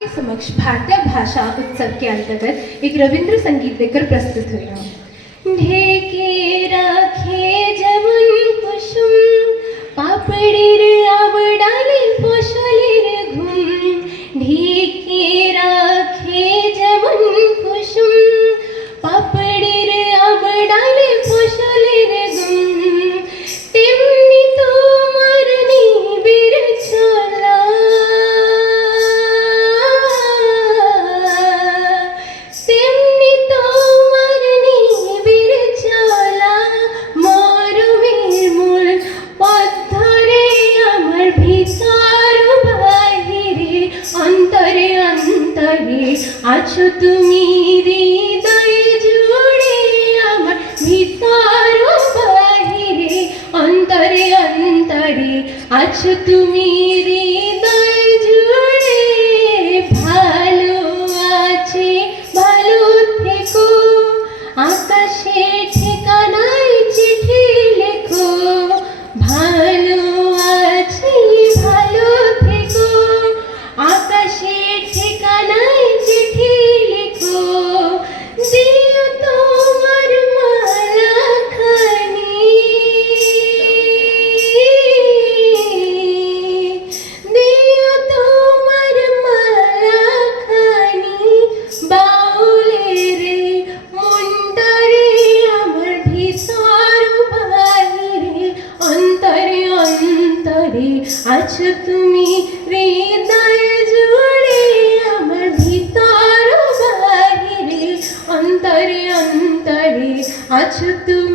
समक्ष भारतीय भाषा उत्सव के अंतर्गत एक रविंद्र संगीत लेकर प्रस्तुत हुआ। ढेके राखे जमुन कुसुम पापड़ीर आवडाले फसलेर घुम। ढेके राखे जमुन कुसुम पापड़ीर आवडाले फसलेर घुम। तेमনি তোমার নিবিড় চলা তেমনি তোমার নিবিড় চলা মরমের মূল পথ ধরে আমার ভিতর বাহিরে অন্তরে অন্তরে আছো তুমি হৃদয় জুড়ে আমার ভিতর বাহিরে অন্তরে অন্তরে আছো তুমি হৃদয় জুড়ে। ভালো আছে ভালো থেকো আকাশে ঠিকানায় চিঠি লেখো। ভালো আছি ভালো থেকো আকাশে ঠিকানায় চিঠি লেখো। দিও তোমার মালাখানি দিও তোমার মালাখানি বাউলের মনটারে আমার ভিতর বাহিরে অন্তরে অন্তরে আছো তুমি হৃদয় জুড়ে আমার ভিতর বাহিরে অন্তরে অন্তরে আছো তুমি।